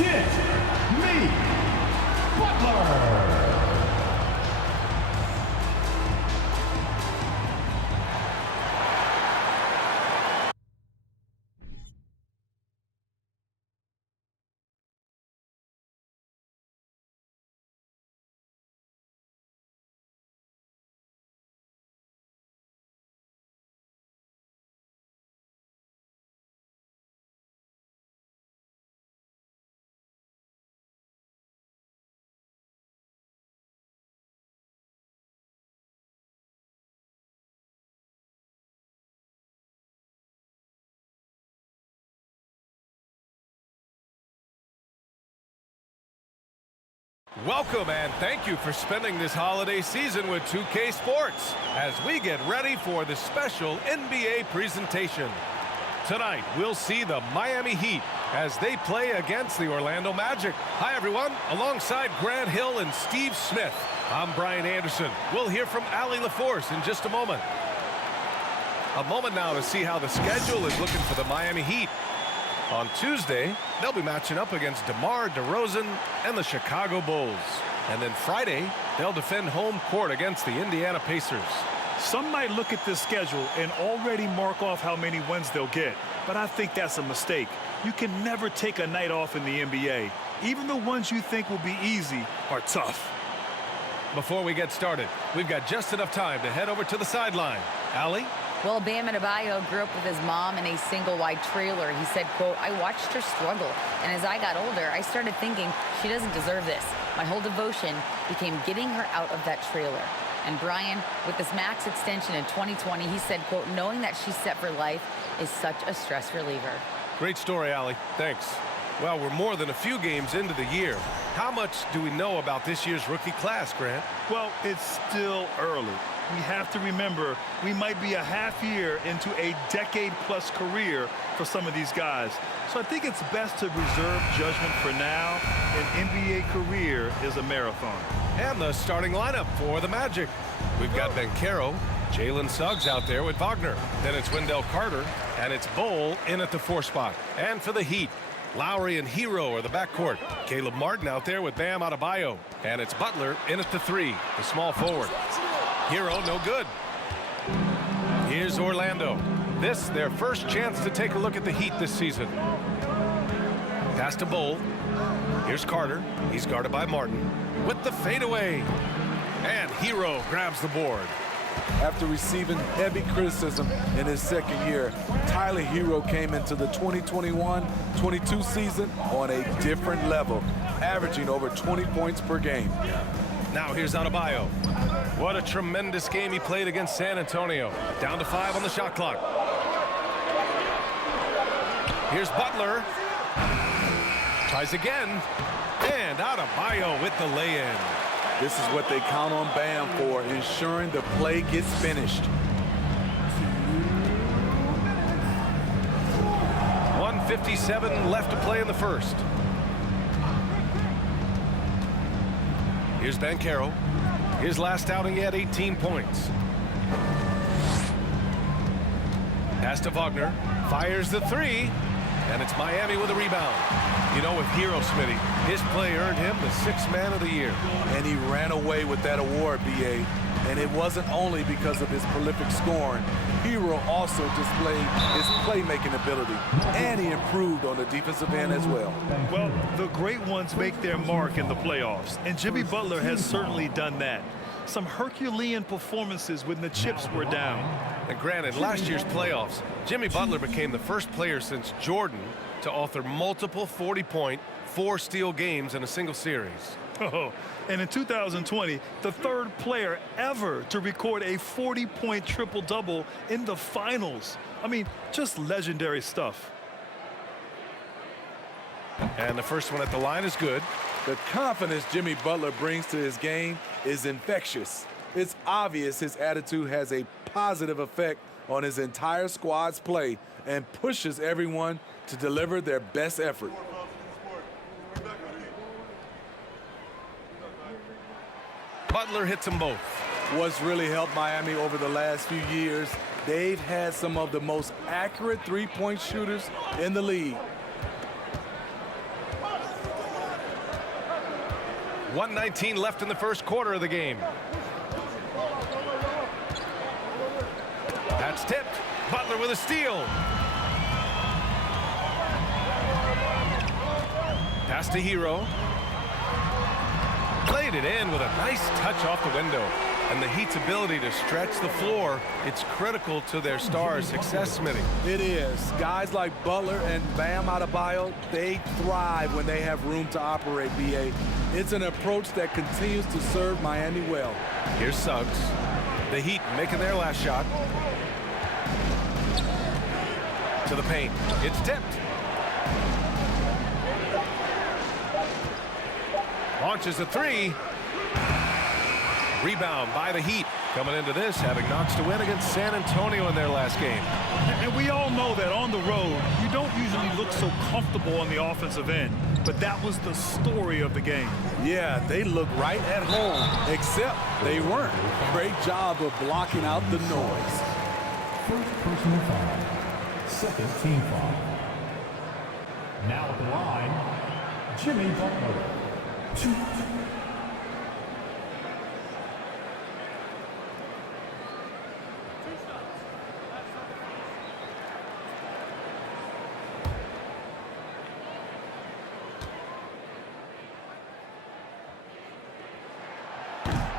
Jimmy Butler. Welcome and thank you for spending this holiday season with 2K Sports as we get ready for the special NBA presentation. Tonight, we'll see the Miami Heat as they play against the Orlando Magic. Hi, everyone. Alongside Grant Hill and Steve Smith, I'm Brian Anderson. We'll hear from Allie LaForce in just a moment. A moment now to see how the schedule is looking for the Miami Heat. On Tuesday, they'll be matching up against DeMar DeRozan and the Chicago Bulls. And then Friday, they'll defend home court against the Indiana Pacers. Some might look at this schedule and already mark off how many wins they'll get, but I think that's a mistake. You can never take a night off in the NBA. Even the ones you think will be easy are tough. Before we get started, we've got just enough time to head over to the sideline. Allie? Well, Bam Adebayo grew up with his mom in a single-wide trailer. He said, quote, "I watched her struggle, and as I got older, I started thinking she doesn't deserve this. My whole devotion became getting her out of that trailer." And Brian, with this max extension in 2020, he said, quote, "Knowing that she's set for life is such a stress reliever." Great story, Allie. Thanks. Well, we're more than a few games into the year. How much do we know about this year's rookie class, Grant? Well, it's still early. We have to remember we might be a half year into a decade-plus career for some of these guys. So I think it's best to reserve judgment for now. An NBA career is a marathon. And the starting lineup for the Magic. We've got Banchero, Jalen Suggs out there with Wagner. Then it's Wendell Carter, and it's Bol in at the 4 spot. And for the Heat, Lowry and Hero are the backcourt. Caleb Martin out there with Bam Adebayo. And it's Butler in at the 3, the small forward. Hero, no good. Here's Orlando. This, their first chance to take a look at the Heat this season. Pass to Bol. Here's Carter. He's guarded by Martin. With the fadeaway. And Hero grabs the board. After receiving heavy criticism in his second year, Tyler Hero came into the 2021-22 season on a different level, averaging over 20 points per game. Now here's Adebayo. What a tremendous game he played against San Antonio. Down to 5 on the shot clock. Here's Butler. Tries again. And Adebayo with the lay-in. This is what they count on Bam for, ensuring the play gets finished. 1:57 left to play in the first. Here's Banchero. His last outing, he had 18 points. Pass to Wagner. Fires the 3. And it's Miami with a rebound. You know, with Hero, Smitty, his play earned him the 6th man of the year. And he ran away with that award, B.A. And it wasn't only because of his prolific scoring. Hero also displayed his playmaking ability. And he improved on the defensive end as well. Well, the great ones make their mark in the playoffs. And Jimmy Butler has certainly done that. Some Herculean performances when the chips were down. And granted, last year's playoffs, Jimmy Butler became the first player since Jordan to author multiple 40-point, 4-steal games in a single series. Oh, and in 2020, the 3rd player ever to record a 40-point triple-double in the finals. I mean, just legendary stuff. And the first one at the line is good. The confidence Jimmy Butler brings to his game is infectious. It's obvious his attitude has a positive effect on his entire squad's play and pushes everyone to deliver their best effort. Butler hits them both. What's really helped Miami over the last few years, they've had some of the most accurate three-point shooters in the league. 1:19 left in the first quarter of the game. That's tipped. Butler with a steal. Pass to Hero. Played it in with a nice touch off the window. And the Heat's ability to stretch the floor, it's critical to their stars' success, Smitty. It is. Guys like Butler and Bam Adebayo, they thrive when they have room to operate, B.A. It's an approach that continues to serve Miami well. Here's Suggs. The Heat making their last shot. To the paint. It's tipped. Launches a three. Rebound by the Heat. Coming into this, having knocks to win against San Antonio in their last game. And we all know that on the road, you don't usually look so comfortable on the offensive end. But that was the story of the game. Yeah, they look right at home, except they weren't. Great job of blocking out the noise. First personal foul. Second team foul. Now at the line, Jimmy Butler. 2.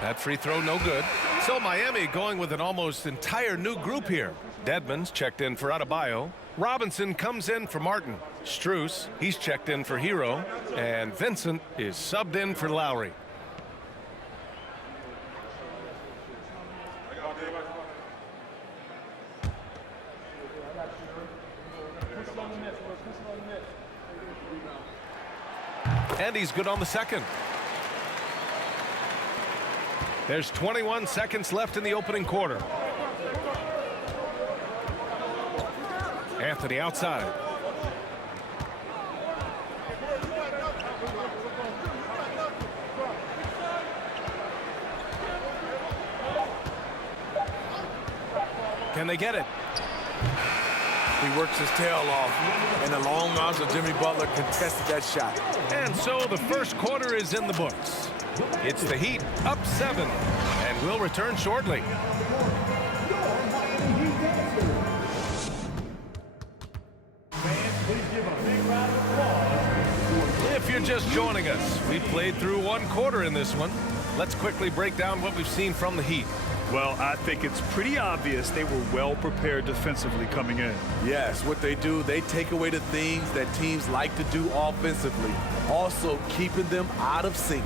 That free throw no good. So Miami going with an almost entire new group here. Dedmon's checked in for Adebayo. Robinson comes in for Martin. Strus, he's checked in for Hero. And Vincent is subbed in for Lowry. And he's good on the second. There's 21 seconds left in the opening quarter. Anthony outside. Can they get it? He works his tail off, and the long arms of Jimmy Butler contested that shot. And so the first quarter is in the books. It's the Heat up 7, and we'll return shortly. If you're just joining us, we played through one quarter in this one. Let's quickly break down what we've seen from the Heat. Well, I think it's pretty obvious they were well prepared defensively coming in. Yes, what they do, they take away the things that teams like to do offensively, also keeping them out of sync.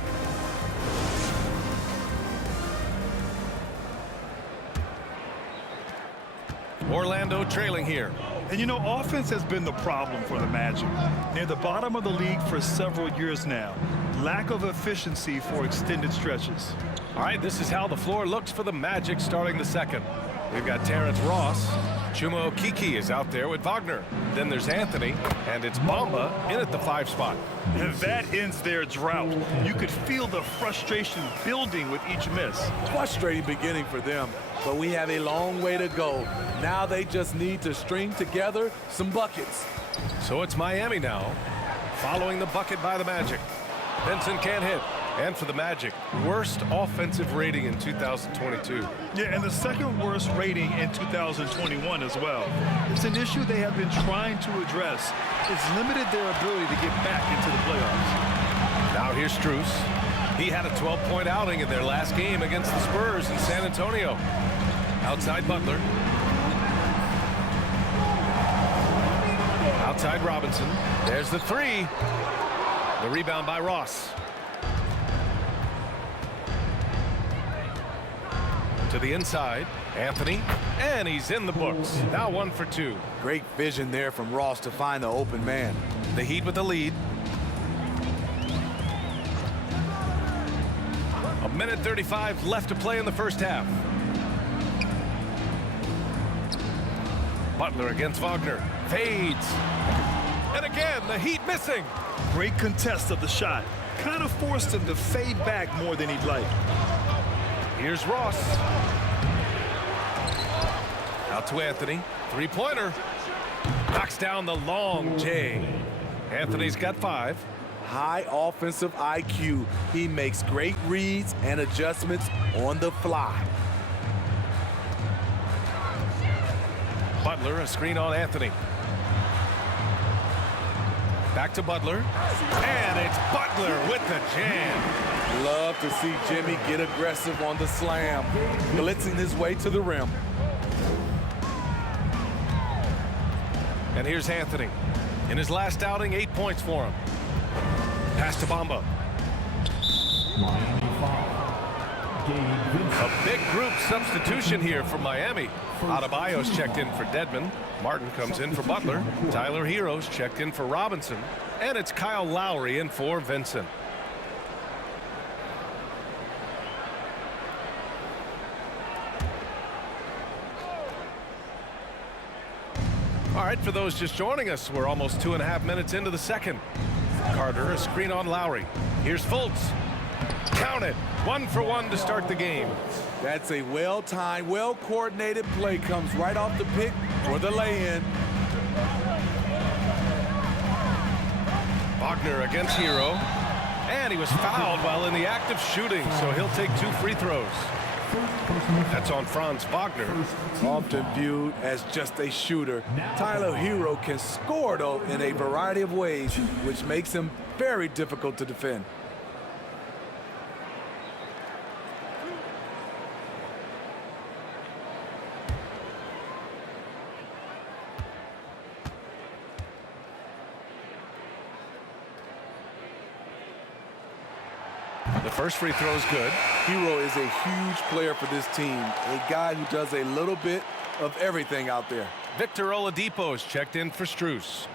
Orlando trailing here. And you know, offense has been the problem for the Magic. Near the bottom of the league for several years now. Lack of efficiency for extended stretches. All right, this is how the floor looks for the Magic starting the second. We've got Terrence Ross. Chuma Okeke is out there with Wagner. Then there's Anthony, and it's Bamba in at the 5 spot. And that ends their drought. You could feel the frustration building with each miss. Frustrating beginning for them, but we have a long way to go. Now they just need to string together some buckets. So it's Miami now, following the bucket by the Magic. Vincent can't hit. And for the Magic, worst offensive rating in 2022. Yeah, and the second worst rating in 2021 as well. It's an issue they have been trying to address. It's limited their ability to get back into the playoffs. Now here's Strus. He had a 12-point outing in their last game against the Spurs in San Antonio. Outside Butler. Outside Robinson. There's the 3. The rebound by Ross. To the inside, Anthony, and he's in the books. Now 1 for 2. Great vision there from Ross to find the open man. The Heat with the lead. 1:35 left to play in the first half. Butler against Wagner. Fades. And again, the Heat missing. Great contest of the shot. Kind of forced him to fade back more than he'd like. Here's Ross. Out to Anthony. 3-pointer. Knocks down the long J. Anthony's got 5. high offensive IQ. He makes great reads and adjustments on the fly. Butler, a screen on Anthony. Back to Butler. And it's Butler with the jam. Love to see Jimmy get aggressive on the slam, blitzing his way to the rim. And here's Anthony. In his last outing, 8 points for him. Pass to Bamba. Miami foul. Gabe Vincent. A big group substitution here for Miami. Adebayo's checked in for Dedmon. Martin comes in for Butler. Tyler Hero's checked in for Robinson. And it's Kyle Lowry in for Vincent. All right, for those just joining us, we're almost 2.5 minutes into the second. Carter, a screen on Lowry. Here's Fultz. Count it. 1 for 1 to start the game. That's a well-timed, well-coordinated play. Comes right off the pick for the lay-in. Wagner against Hero. And he was fouled while in the act of shooting, so he'll take 2 free throws. That's on Franz Wagner. Often viewed as just a shooter, Tyler Hero can score, though, in a variety of ways, which makes him very difficult to defend. The first free throw is good. Hero is a huge player for this team, a guy who does a little bit of everything out there. Victor Oladipo's checked in for Strus.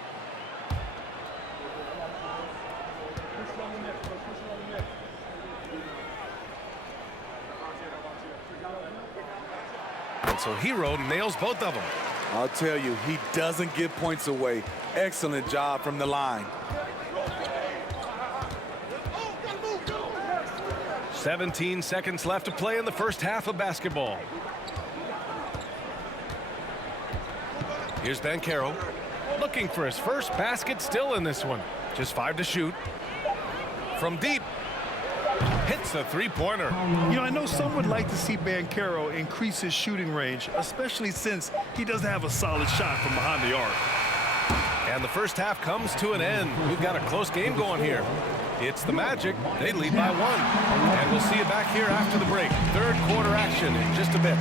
And so Hero nails both of them. I'll tell you, he doesn't give points away. Excellent job from the line. 17 seconds left to play in the first half of basketball. Here's Banchero, looking for his first basket still in this one. Just 5 to shoot. From deep, hits a three-pointer. You know, I know some would like to see Banchero increase his shooting range, especially since he doesn't have a solid shot from behind the arc. And the first half comes to an end. We've got a close game going here. It's the Magic. They lead by 1. And we'll see you back here after the break. Third quarter action in just a bit.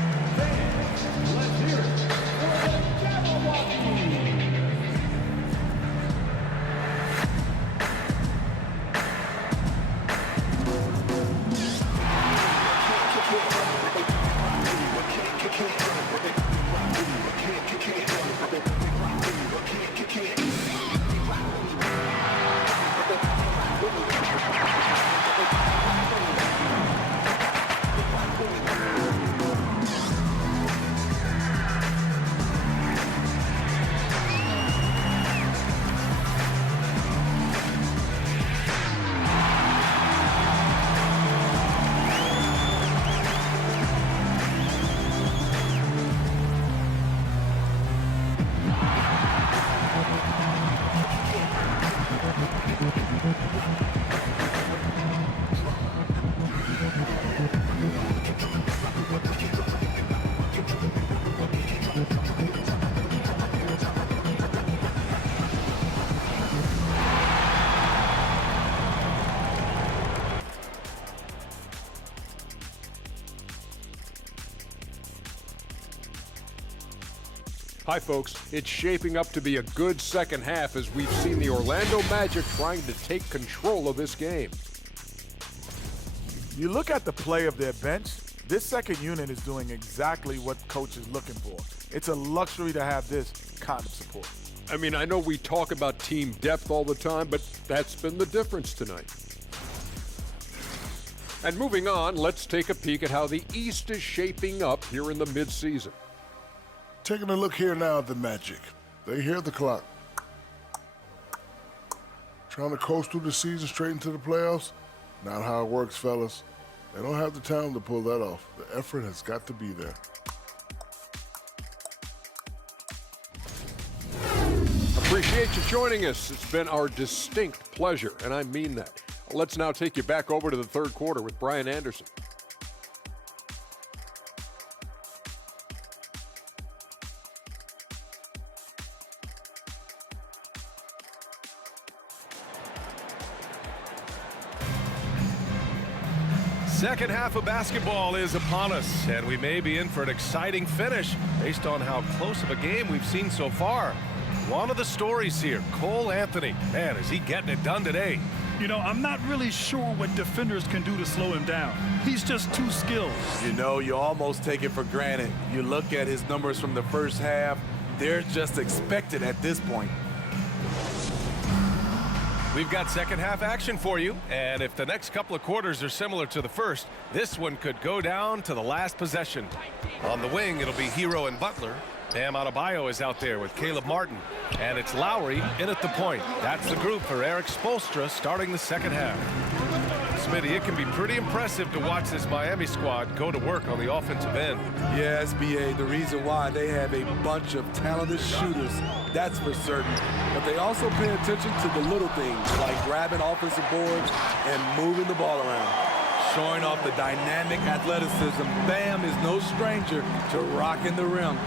Hi, folks. It's shaping up to be a good second half as we've seen the Orlando Magic trying to take control of this game. You look at the play of their bench, this second unit is doing exactly what coach is looking for. It's a luxury to have this kind of support. I mean, I know we talk about team depth all the time, but that's been the difference tonight. And moving on, let's take a peek at how the East is shaping up here in the midseason. Taking a look here now at the Magic. They hear the clock. Trying to coast through the season straight into the playoffs? Not how it works, fellas. They don't have the talent to pull that off. The effort has got to be there. Appreciate appreciate you joining us. It's been our distinct pleasure, and I mean that. Let's now take you back over to the third quarter with Brian Anderson. Second half of basketball is upon us, and we may be in for an exciting finish based on how close of a game we've seen so far. One of the stories here, Cole Anthony. Man, is he getting it done today? You know, I'm not really sure what defenders can do to slow him down. He's just too skilled. You know, you almost take it for granted. You look at his numbers from the first half, they're just expected at this point. We've got second half action for you, and if the next couple of quarters are similar to the first, this one could go down to the last possession. On the wing, it'll be Hero and Butler. Bam Adebayo is out there with Caleb Martin, and it's Lowry in at the point. That's the group for Eric Spoelstra starting the second half. Smitty, it can be pretty impressive to watch this Miami squad go to work on the offensive end. Yes, BA, the reason why they have a bunch of talented shooters, that's for certain. But they also pay attention to the little things like grabbing offensive boards and moving the ball around. Showing off the dynamic athleticism, Bam is no stranger to rocking the rim.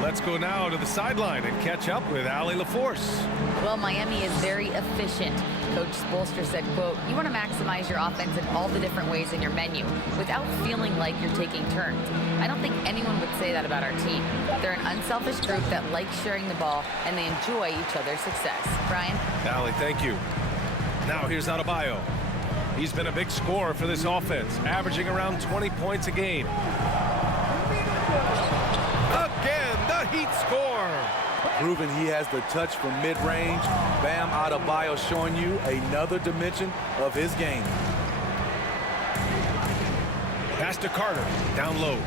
Let's go now to the sideline and catch up with Allie LaForce. Well, Miami is very efficient. Coach Spoelstra said, quote, you want to maximize your offense in all the different ways in your menu without feeling like you're taking turns. I don't think anyone would say that about our team. They're an unselfish group that likes sharing the ball, and they enjoy each other's success. Brian? Allie, thank you. Now here's Adebayo. He's been a big scorer for this offense, averaging around 20 points a game. Again, the Heat score. Proving he has the touch from mid-range, Bam Adebayo showing you another dimension of his game. Pass to Carter, down low.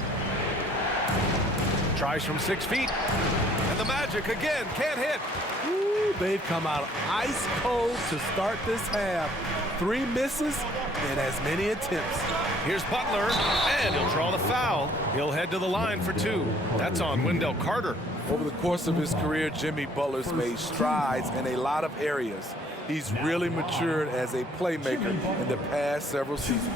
Tries from 6 feet. And the Magic again can't hit. Ooh, they've come out ice cold to start this half. 3 misses and as many attempts. Here's Butler, and he'll draw the foul. He'll head to the line for 2. That's on Wendell Carter. Over the course of his career, Jimmy Butler's made strides in a lot of areas. He's really matured as a playmaker in the past several seasons.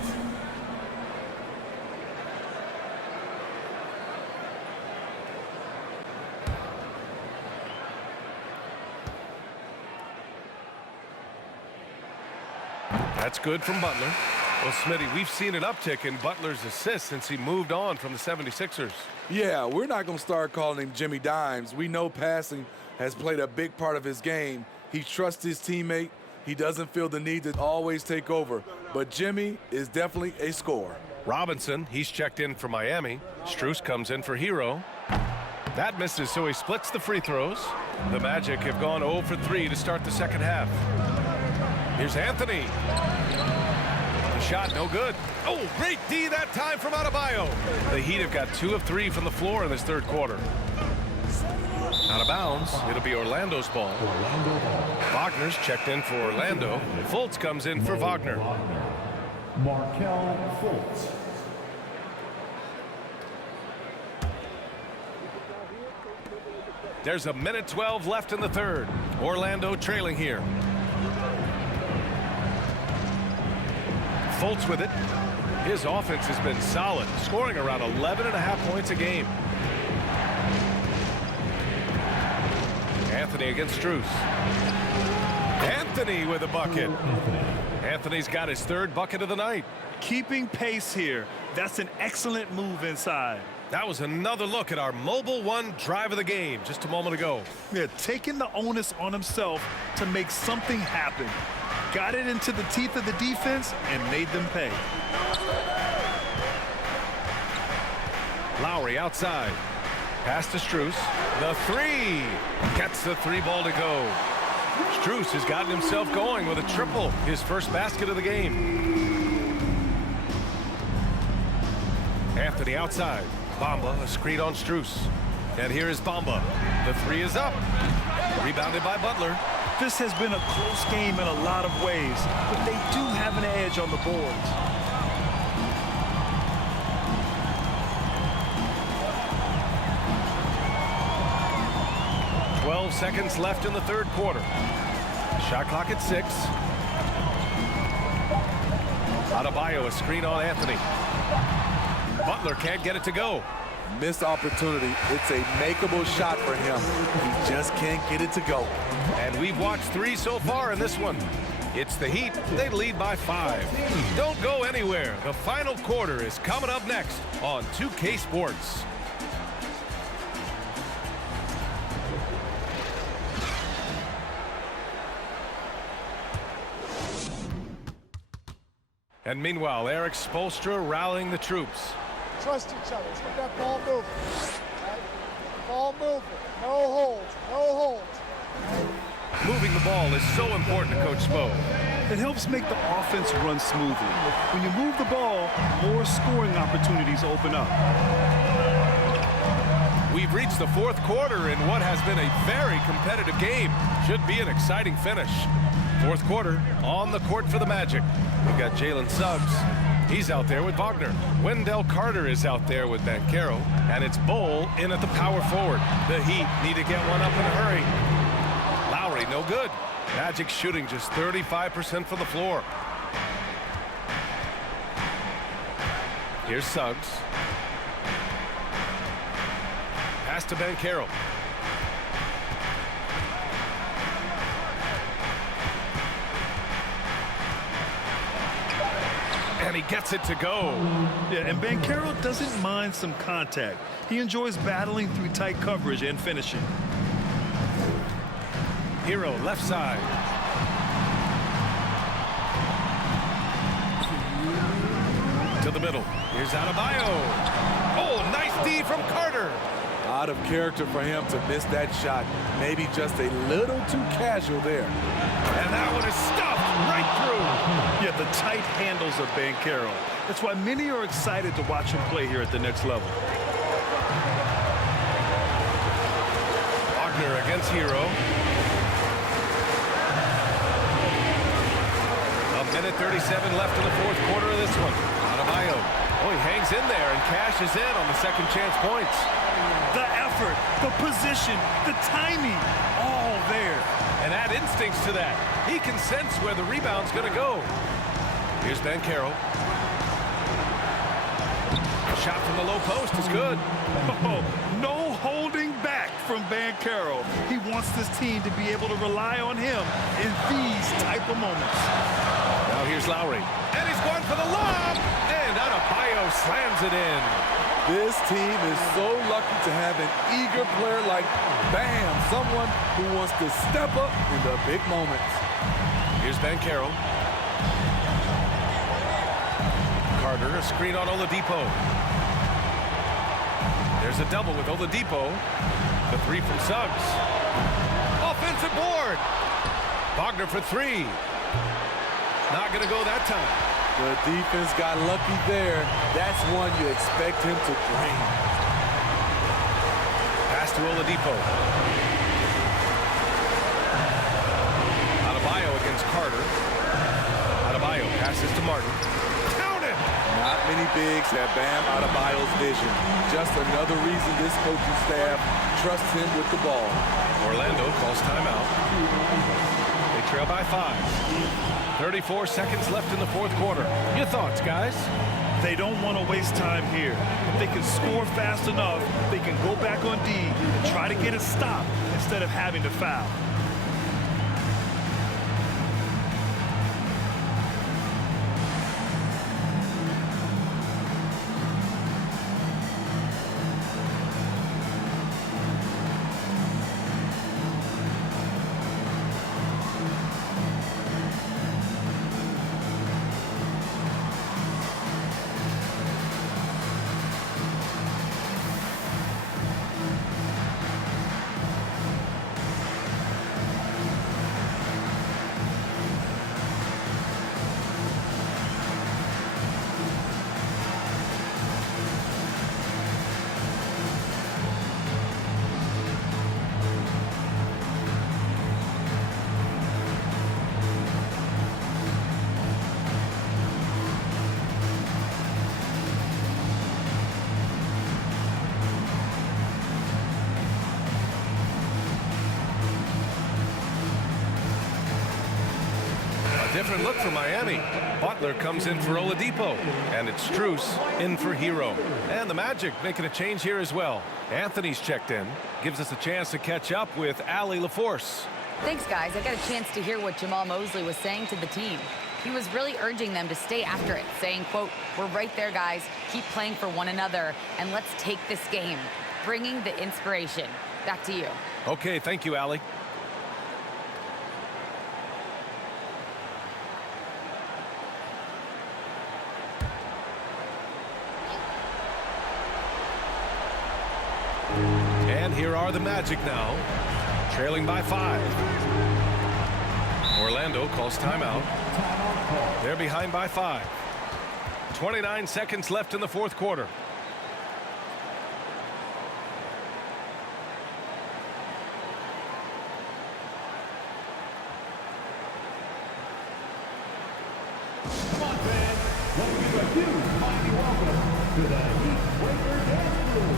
That's good from Butler. Well, Smitty, we've seen an uptick in Butler's assists since he moved on from the 76ers. Yeah, we're not going to start calling him Jimmy Dimes. We know passing has played a big part of his game. He trusts his teammate. He doesn't feel the need to always take over. But Jimmy is definitely a scorer. Robinson, he's checked in for Miami. Strus comes in for Hero. That misses, so he splits the free throws. The Magic have gone 0 for 3 to start the second half. Here's Anthony. The shot, no good. Oh, great D that time from Adebayo. The Heat have got 2 of 3 from the floor in this third quarter. Out of bounds, it'll be Orlando's ball. Wagner's checked in for Orlando. Fultz comes in for Wagner. Markelle Fultz. There's a minute 12 left in the third. Orlando trailing here. Fultz with it. His offense has been solid, scoring around 11.5 points a game. Anthony against Strus. Anthony with a bucket. Anthony's got his 3rd bucket of the night. Keeping pace here. That's an excellent move inside. That was another look at our Mobile One drive of the game just a moment ago. Yeah, taking the onus on himself to make something happen. Got it into the teeth of the defense and made them pay. Lowry outside. Pass to Strus. The 3. Gets the 3 ball to go. Strus has gotten himself going with a triple. His first basket of the game. Anthony outside. Bamba, a screen on Strus. And here is Bamba. The 3 is up. Rebounded by Butler. This has been a close game in a lot of ways, but they do have an edge on the boards. 12 seconds left in the third quarter. Shot clock at 6. Adebayo, a screen on Anthony. Butler can't get it to go. Missed opportunity. It's a makeable shot for him. He just can't get it to go. And we've watched 3 so far in this one. It's the Heat. They lead by 5. Don't go anywhere. The final quarter is coming up next on 2K Sports. And meanwhile, Eric Spoelstra rallying the troops. Trust each other. Let's get that ball moving. Right? Ball moving. No holds. No holds. Moving the ball is so important to Coach Spo. It helps make the offense run smoothly. When you move the ball, more scoring opportunities open up. We've reached the fourth quarter in what has been a very competitive game. Should be an exciting finish. Fourth quarter on the court for the Magic. We've got Jalen Suggs. He's out there with Wagner. Wendell Carter is out there with Banchero. And it's Bol in at the power forward. The Heat need to get one up in a hurry. Lowry, no good. Magic shooting just 35% from the floor. Here's Suggs. Pass to Banchero. And he gets it to go. Yeah, and Banchero doesn't mind some contact. He enjoys battling through tight coverage and finishing. Hero left side. To the middle. Here's Adebayo. Oh, nice D from Carter. Out of character for him to miss that shot. Maybe just a little too casual there. And that one is stuffed right through. Yeah, the tight handles of Banchero. That's why many are excited to watch him play here at the next level. Wagner against Hero. A minute 37 left in the fourth quarter of this one. Adebayo. Oh, he hangs in there and cashes in on the second chance points. The effort, the position, the timing, all there. And add instincts to that. He can sense where the rebound's going to go. Here's Banchero. Shot from the low post is good. Oh, no holding back from Banchero. He wants this team to be able to rely on him in these type of moments. Now here's Lowry. And he's going for the lob. And Adebayo slams it in. This team is so lucky to have an eager player like Bam, someone who wants to step up in the big moments. Here's Banchero. Carter, a screen on Oladipo. There's a double with Oladipo. The 3 from Suggs. Offensive board. Wagner for 3. Not going to go that time. The defense got lucky there. That's one you expect him to bring. Pass to Oladipo. Adebayo against Carter. Adebayo passes to Martin. Count it! Not many bigs have Bam Adebayo's vision. Just another reason this coaching staff trusts him with the ball. Orlando calls timeout. They trail by 5. 34 seconds left in the fourth quarter. Your thoughts, guys? They don't want to waste time here. If they can score fast enough, they can go back on D and try to get a stop instead of having to foul. different look for Miami. Butler comes in for Oladipo, and it's Strus in for Hero. And the Magic making a change here as well. Anthony's checked in. Gives us a chance to catch up with Allie LaForce. Thanks, guys. I got a chance to hear what Jamal Mosley was saying to the team. He was really urging them to stay after it, saying, quote, "We're right there, guys. Keep playing for one another, and let's take this game." Bringing the inspiration. Back to you. Okay, thank you, Allie. And here are the Magic now, trailing by 5. Orlando calls timeout. They're behind by 5. 29 seconds left in the fourth quarter. Come on, fans. Let's give a huge mighty welcome to the Heat Breaker Dance Crew.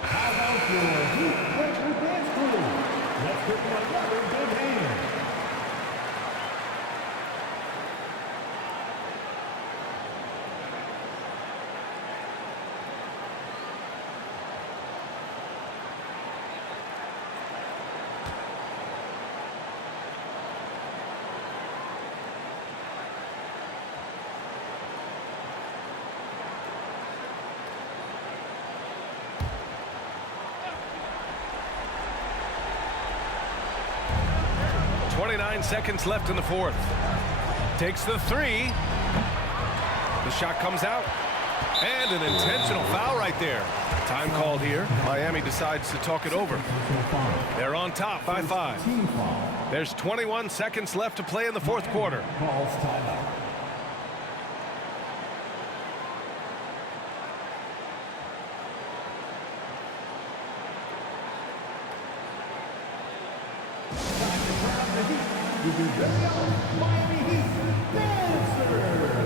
How about your Heat Breaker Dance Crew? Let's give them another big hand. Seconds left in the fourth. Takes the 3. The shot comes out. And an intentional foul right there. Time called here. Miami decides to talk it over. They're on top by 5. There's 21 seconds left to play in the fourth quarter. Calls timeout. With your very own Miami Heat Dancer.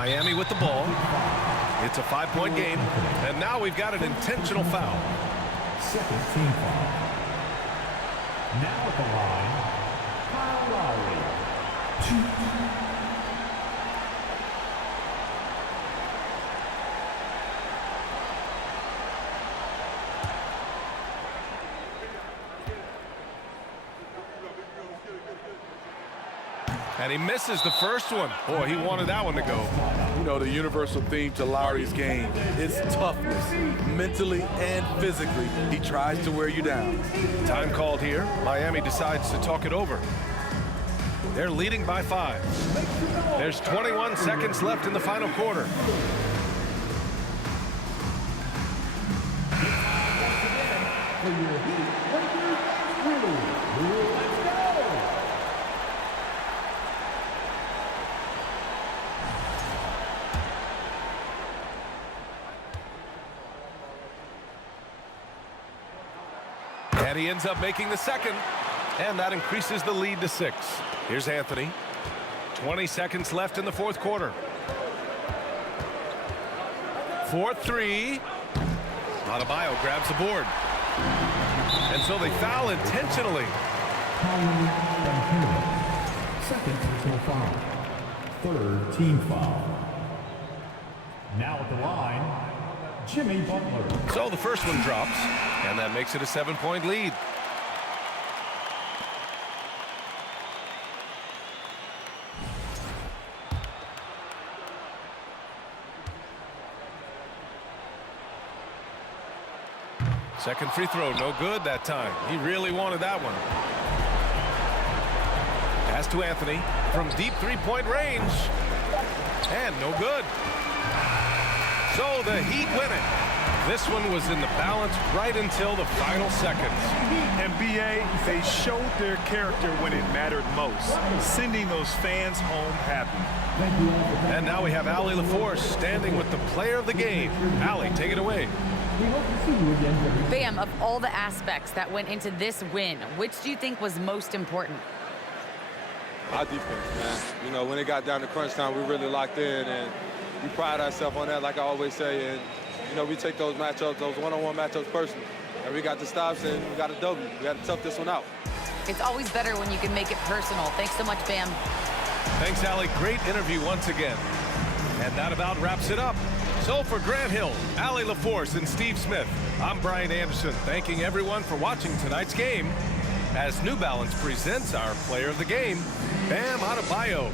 Miami with the ball. It's a 5-point game, and now we've got an intentional foul. Second team foul. Now at the line, Kyle Lowry. 2. And he misses the first one. Boy, he wanted that one to go. You know, the universal theme to Lowry's game is toughness, mentally and physically. He tries to wear you down. Time called here. Miami decides to talk it over. They're leading by 5. There's 21 seconds left in the final quarter. For your Heat, Lakers, let's go! And he ends up making the second, and that increases the lead to 6. Here's Anthony. 20 seconds left in the fourth quarter. 4-3. Adebayo grabs the board. And so they foul intentionally. Second personal foul. Third team foul. Now at the line, Jimmy Butler. So the first one drops, and that makes it a 7-point lead. Second free throw, no good that time. He really wanted that one. Pass to Anthony from deep three-point range. And no good. So the Heat win it. This one was in the balance right until the final seconds. And BA, they showed their character when it mattered most, sending those fans home happy. And now we have Allie LaForce standing with the player of the game. Allie, take it away. Bam, of all the aspects that went into this win, which do you think was most important? Our defense, man. You know, when it got down to crunch time, we really locked in, and we pride ourselves on that, like I always say. And, you know, we take those matchups, those one-on-one matchups personally. And we got the stops, and we got a W. We got to tough this one out. It's always better when you can make it personal. Thanks so much, Bam. Thanks, Allie. Great interview once again. And that about wraps it up. So for Grant Hill, Allie LaForce, and Steve Smith, I'm Brian Anderson, thanking everyone for watching tonight's game as New Balance presents our player of the game, Bam Adebayo.